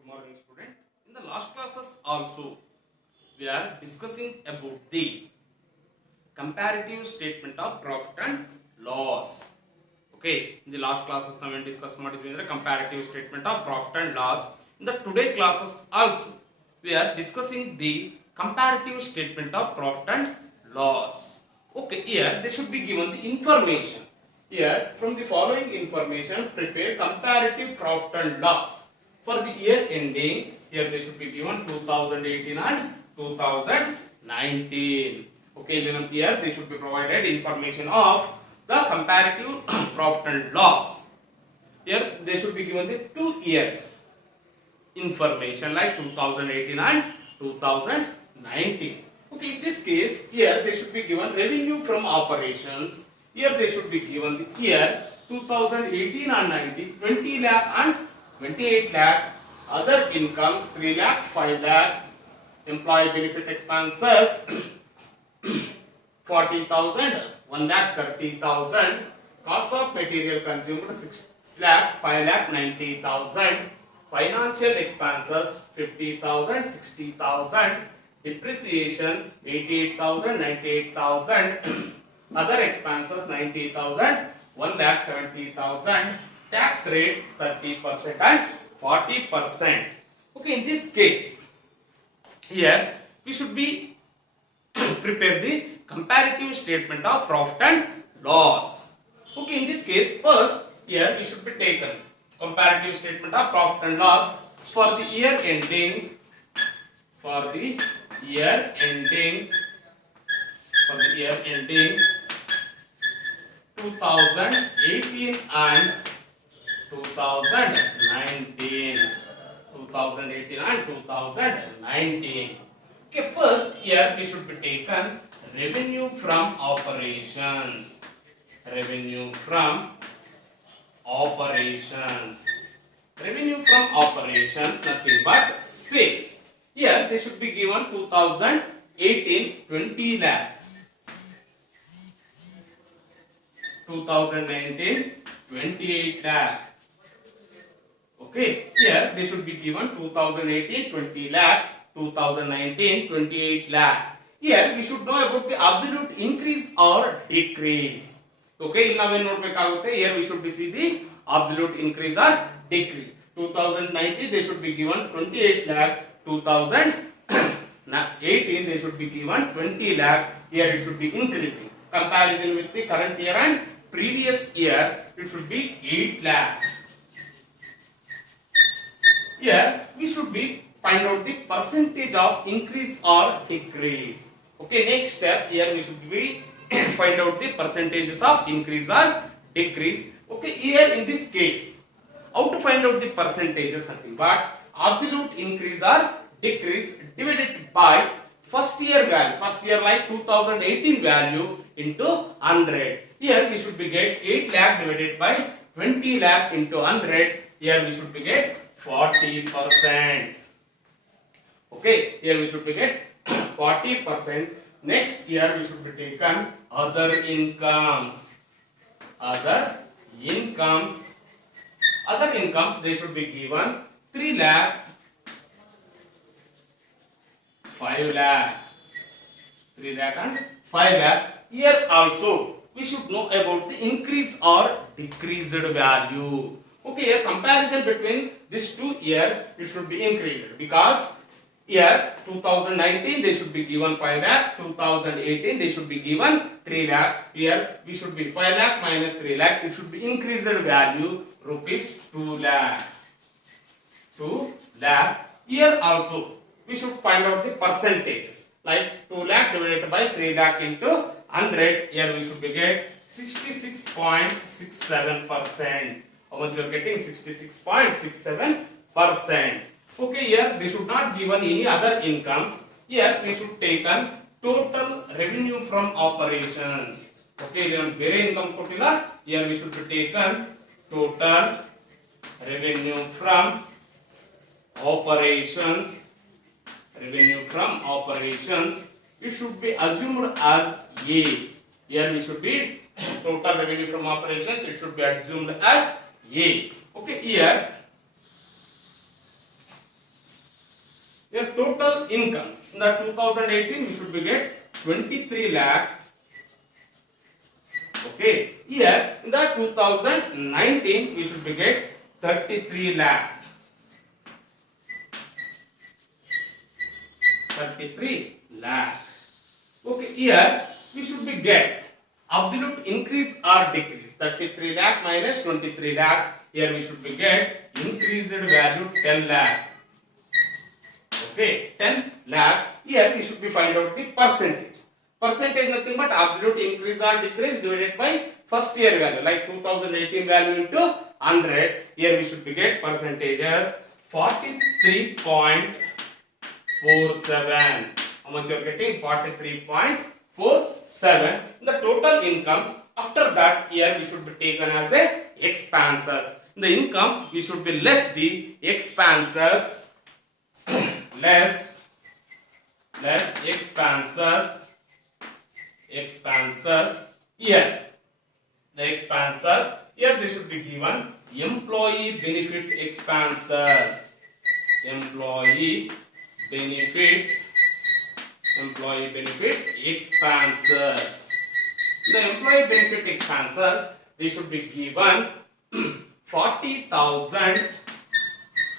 Good morning, student. In the last classes also, we are discussing about the comparative statement of profit and loss. Okay, in the last classes, now we discuss the comparative statement of profit and loss. In the today classes also, we are discussing the comparative statement of profit and loss. Okay, here they should be given the information. Here, from the following information, prepare comparative profit and loss for the year ending. Here they should be given 2018 and 2019. Okay, then here they should be provided information of the comparative profit and loss. Here they should be given the 2 years information like 2018 and 2019. Okay, in this case, here they should be given revenue from operations. Here they should be given the year 2018 and 19, 20 lakh and 28 lakh. Other incomes 3 lakh, 5 lakh. Employee benefit expenses 40,000, 1 lakh 30,000. Cost of material consumed 6 lakh, 5 lakh 90,000. Financial expenses 50,000, 60,000. Depreciation 88,000, 98,000. Other expenses 90,000, 1 lakh 70,000. Tax rate 30% and 40%. Okay, in this case, here we should be prepare the comparative statement of profit and loss. Okay, in this case, first here we should be taken comparative statement of profit and loss for the year ending 2018 and 2019. 2018 and 2019. Okay, first here we should be taken revenue from operations. Revenue from operations. Revenue from operations, nothing but sales. Here they should be given 2018 20 lakh. 2019 28 lakh. Okay, here they should be given 2018 20 lakh, 2019 28 lakh. Here we should know about the absolute increase or decrease. Okay, now we note here we should be see the absolute increase or decrease. 2019 they should be given 28 lakh, 2018 they should be given 20 lakh. Here it should be increasing. Comparison with the current year and previous year, it should be 8 lakh. Here we should be find out the percentage of increase or decrease. Okay, next step here we should be find out the percentages of increase or decrease. Okay, here in this case, how to find out the percentages? Something but absolute increase or decrease divided by first year value. First year like 2018 value into 100. Here we should be get 8 lakh divided by 20 lakh into 100. Here we should be get 40%. Okay, here we should be get 40%. Next year we should be taken other incomes. Other incomes they should be given 3 lakh, 5 lakh, 3 lakh and 5 lakh. Here also we should know about the increase or decreased value. Okay, here comparison between these 2 years, it should be increased because here 2019 they should be given 5 lakh, 2018 they should be given 3 lakh. Here we should be 5 lakh minus 3 lakh, it should be increased value rupees 2 lakh. 2 lakh. Here also we should find out the percentages like 2 lakh divided by 3 lakh into 100. Here we should be get 66.67%. How much you are getting? 66.67%. Okay, here they should not given any other incomes. Here we should taken total revenue from operations. Okay, then ಬೇರೆ incomes ಕೊಟ್ಟಿಲ್ಲ. Here we should be taken total revenue from operations. Revenue from operations. It should be assumed as A. Here we should be total revenue from operations. It should be assumed as A. Okay, here Your total incomes in the 2018 we should be get 23 lakh. Okay, here in the 2019 we should be get 33 lakh. 33 lakh. Okay, here we should be get absolute increase or decrease. 33 lakh minus 23 lakh. Here we should be get increased value 10 lakh. Okay, 10 lakh. Here we should be find out the percentage. Percentage nothing but absolute increase or decrease divided by first year value, like 2018 value into 100. Here we should be get percentages 43.47. How much you are getting? 43.47. The total incomes. After that, here we should be taken as a expenses. The income we should be less the expenses. less expenses here. The expenses here they should be given employee benefit expenses. Employee benefit expenses. The employee benefit expenses they should be given 40,000,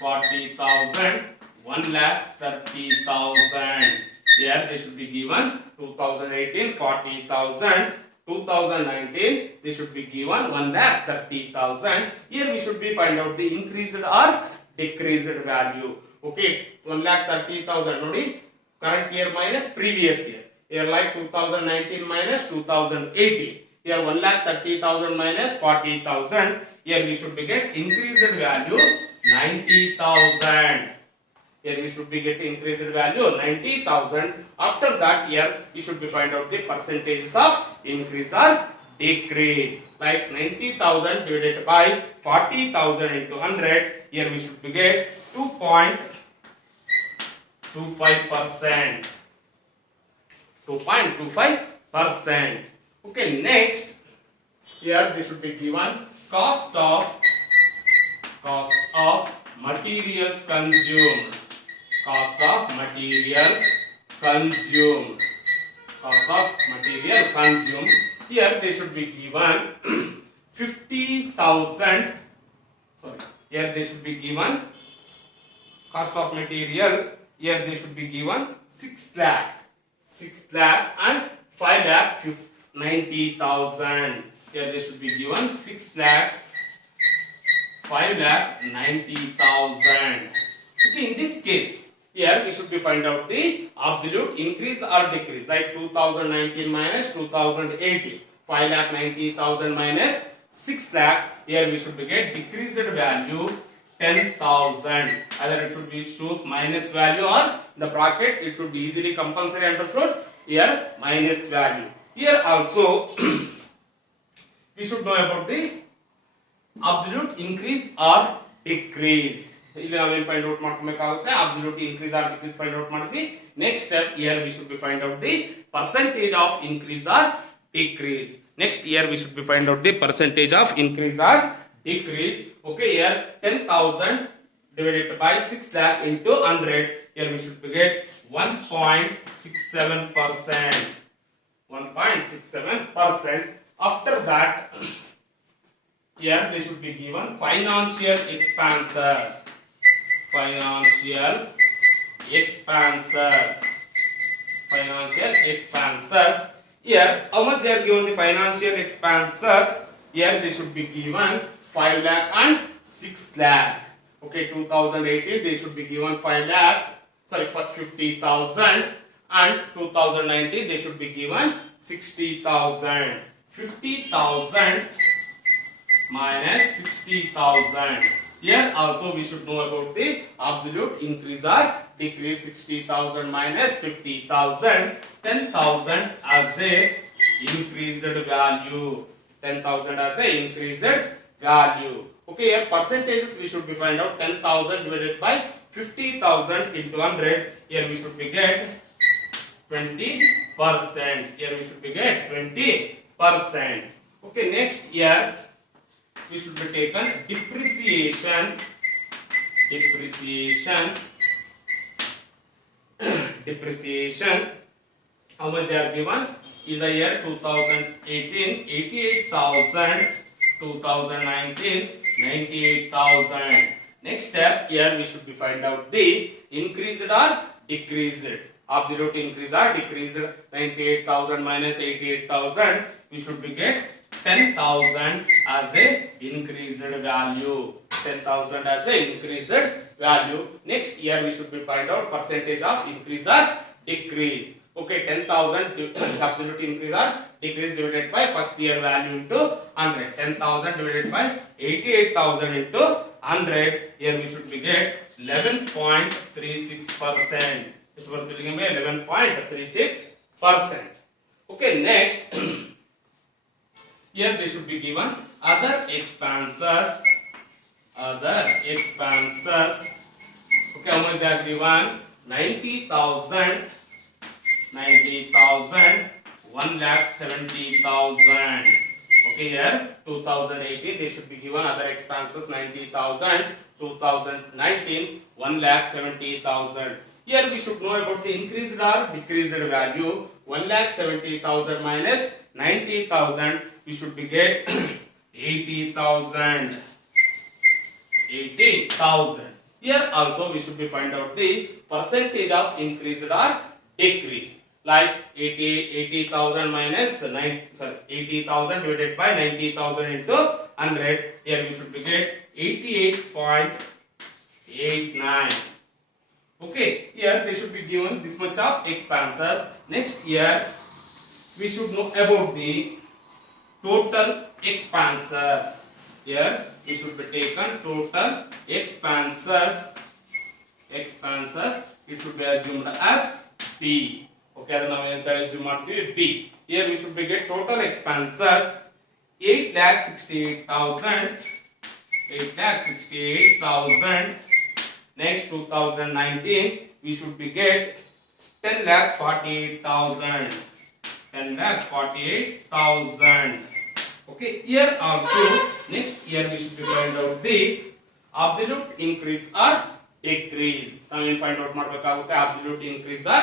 1,30,000. Here they should be given 2018 40,000, 2019 they should be given 1,30,000. Here we should be find out the increased or decreased value. Okay, 1,30,000 nodi current year minus previous year. Here like 2019 minus 2018. Here 1,30,000 minus 40,000. Here we should be get increased value 90,000. Here we should be getting increased value 90,000. After that here we should be find out the percentages of increase or decrease. Like 90,000 divided by 40,000 into 100. Here we should be get 2.25%. 2.25%. Okay, next here they should be given cost of materials consumed. Cost of material consumed. Here they should be given 50,000. Sorry. Here they should be given cost of material. Here they should be given 6 lakh and 5 lakh 90,000. Here they should be given 6 lakh, 5 lakh 90,000. Okay, in this case, here we should be find out the absolute increase or decrease, like 2019 minus 2018, 5 lakh 90,000 minus 6 lakh. Here we should be get decreased value 10,000. Either it should be shows minus value or the bracket it should be easily compulsory understood. Here minus value. Here also we should know about the absolute increase or decrease. ಇಲ್ಲಿ ನಾವೇನು find out ಮಾಡ್ಕೊಬೇಕಾಗುತ್ತೆ absolute increase or decrease find out ಮಾಡ್ತೀವಿ. Next step here we should be find out the percentage of increase or decrease. Next here we should be find out the percentage of increase or decrease. Okay, here 10,000 divided by 6 lakh into 100. Here we should be get 1.67%. 1.67%. After that, here they should be given financial expenses. Financial expenses. Here, how much they are given the financial expenses? Here they should be given 5 lakh and 6 lakh. Okay, 2018 they should be given 5 lakh. Sorry, for 50,000, and 2019 they should be given 60,000. 50,000 minus 60,000. Here also we should know about the absolute increase or decrease. 60,000 minus 50,000. 10,000 as a increased value. 10,000 as a increased value. Okay, here percentages we should be find out. 10,000 divided by 50,000 into 100. Here we should be get 20%. Here we should be get 20%. Okay, next here we should be taken depreciation depreciation. How much they are given? In the year 2018, 88,000, 2019, 98,000. Next step, here we should be find out the increased or decreased. Absolute increase or decreased. 98,000 minus 88,000, we should be get 10,000 as a increased value. 10,000 as a increased value. Next year we should be find out percentage of increase or decrease. Okay, 10,000 absolute increase or decrease divided by first year value into 100. 10,000 divided by 88,000 into 100. Here we should be get 11.36%. It's worth filling by 11.36%. Okay, next here they should be given other expenses. Other expenses. Okay, how much they are given? 90,000. 90,000, 1,70,000. Okay, here 2018 they should be given other expenses 90,000, 2019 1,70,000. Here we should know about the increased or decreased value. 1,70,000 minus 90,000, we should be get 80,000. 80,000. Here also we should be find out the percentage of increased or decrease. Like 80,000 minus 80,000 divided by 90,000 into 100. Here we should be get 88.89. Okay, here they should be given this much of expenses. Next year we should know about the total expenses. Here we should be taken total expenses. Expenses, it should be assumed as B. Okay, now we assume B. Here we should be get total expenses 8,68,000. 8,68,000. Next 2019 we should be get 10,48,000. 10,48,000. Okay, here also next year we should be find out the absolute increase or decrease. Now we find out ಮಾಡಬೇಕಾಗುತ್ತೆ absolute increase or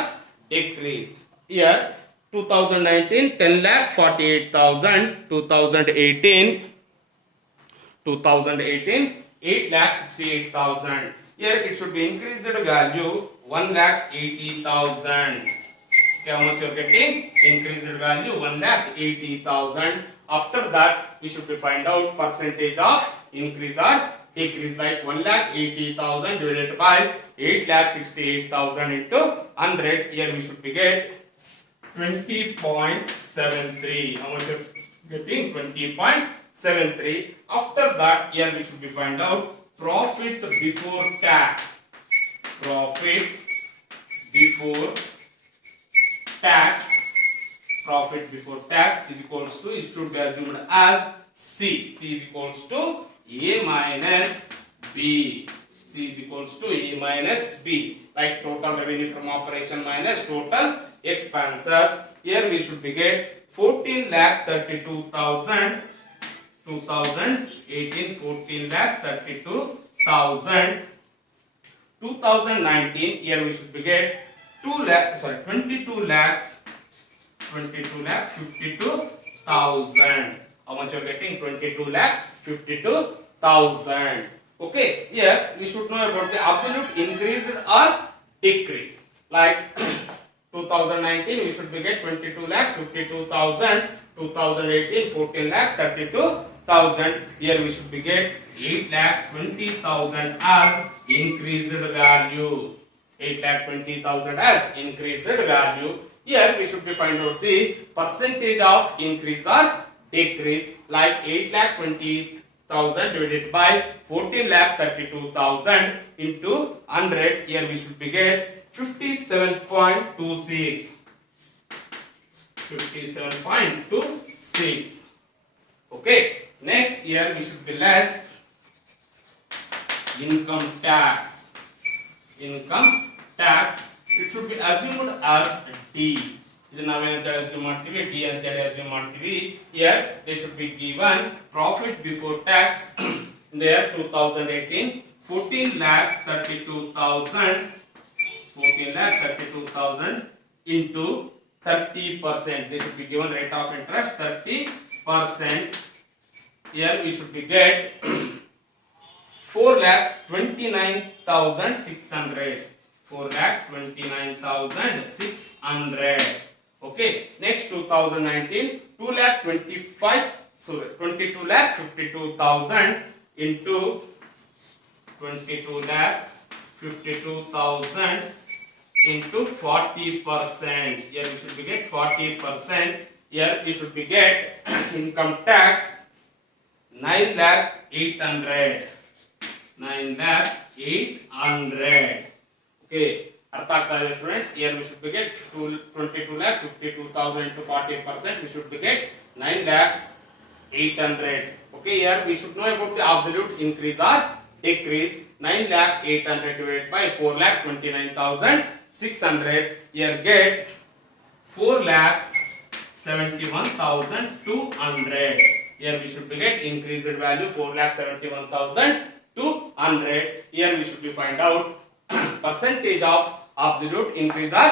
decrease. Here 2019 10,48,000, 2018 8,68,000. Here it should be increased value 1,80,000. Okay, how much you are getting? Increased value 1,80,000. After that we should be find out percentage of increase or decrease, like 1,80,000 divided by 8,68,000 into 100. Here we should be get 20.73. How much you are getting? 20.73. After that here we should be find out profit before tax. Profit before tax. Profit before tax is equals to, it should be assumed as C. C is equals to A minus B. C is equals to A minus B. Like total revenue from operation minus total expenses. Here we should be get 14,32,000. 2018 14,32,000. 2019 here we should be get 22,52,52,000. How much you are getting? 22,52,000. Okay, here we should know about the absolute increase or decrease. Like 2019 we should be get 22,52,000. 2018 14,32,000. Here we should be get 8,20,000 as increased value. 8,20,000 as increased value. Here we should be find out the percentage of increase or decrease, like 8,20,000 divided by 14,32,000 into 100. Here we should be get 57.26. 57.26. Okay, next year we should be less income tax. Income tax, it should be assumed as D. ಇದು ನಾವೇನಂತ assume ಮಾಡ್ತೀವಿ, D ಅಂತ ಹೇಳಿ assume ಮಾಡ್ತೀವಿ. Here they should be given profit before tax in the year 2018 14,32,000. 14 lakh 32,000 into 30%. This should be given rate of interest 30%. Here we should be get 4,29,600. 4,29,600. Okay. Next 2019 22,52,000 into 22,52,000 into 40%. Here we should be get 40%. Here we should be get income tax 9,800. 9,800. Okay. ಅರ್ಥ ಆಗ್ತಾ ಇದೆ students. Here we should be get 22,52,000 into 40%. We should be get 9,800. Okay. Here we should know about the absolute increase or decrease. 9,800 divided by 4,29,600. Here get 4,71,200. Here we should be get increased value 4,71,200. Here we should be find out percentage of absolute increase or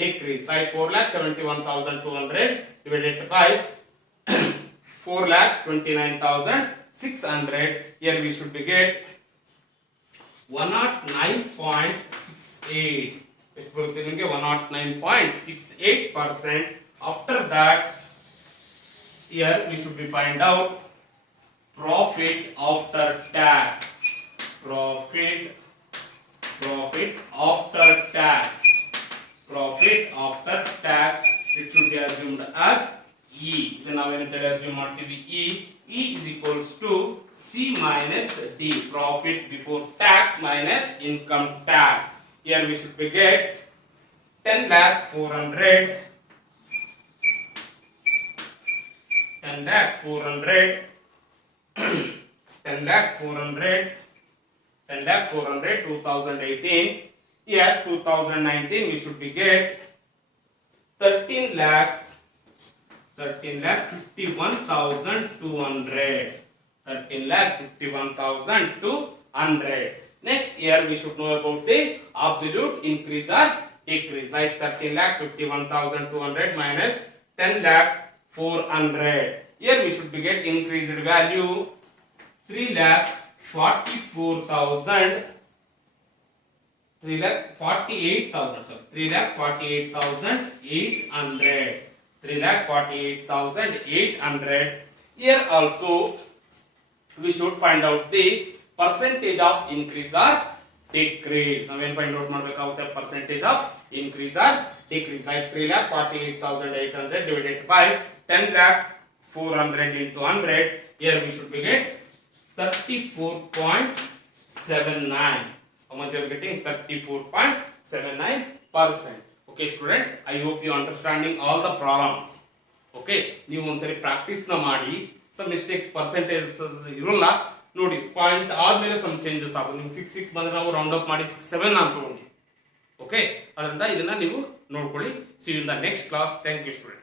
decrease. Like 4,71,200 divided by 4,29,600. Here we should be get 109.68. 109.68%. After that, here we should be find out profit after tax. Profit after tax. Profit after tax. It should be assumed as E. Then now we assume ಮಾಡ್ತೀವಿ E. E is equals to C minus D. Profit before tax minus income tax. Here we should be get 10,400. 10,400. 2018. Here 2019 we should be get 13,51,200. 13,51,200. Next year we should know about the absolute increase or decrease. Like 13,51,200 minus 10,400. Here we should be get increased value 3,48,000. 3,48,800. 3,48,800. Here also we should find out the percentage of increase or decrease. Now when find out ಮಾಡಬೇಕಾಗುತ್ತೆ percentage of increase or decrease. Like 3,48,800 divided by 10,400 into 100. Here we should be get 34.79. How much you are getting? 34.79%. Okay students, I hope you understanding all the problems. Okay, ನೀವು ಒಂದ್ಸರಿ practice ನ ಮಾಡಿ. Some mistakes percentage ಇರೋಲ್ಲ ನೋಡಿ, point ಆದ್ಮೇಲೆ some changes ಆಗುತ್ತೆ. ನಿಮ್ಗೆ 6 ಬಂದ್ರೆ ನಾವು ರೌಂಡ್ ಅಪ್ ಮಾಡಿ 6-7 ಅಂತ ತಗೊಂಡಿ. ಓಕೆ, ಅದರಿಂದ ಇದನ್ನ ನೀವು ನೋಡ್ಕೊಳ್ಳಿ. See you in the next class. Thank you student.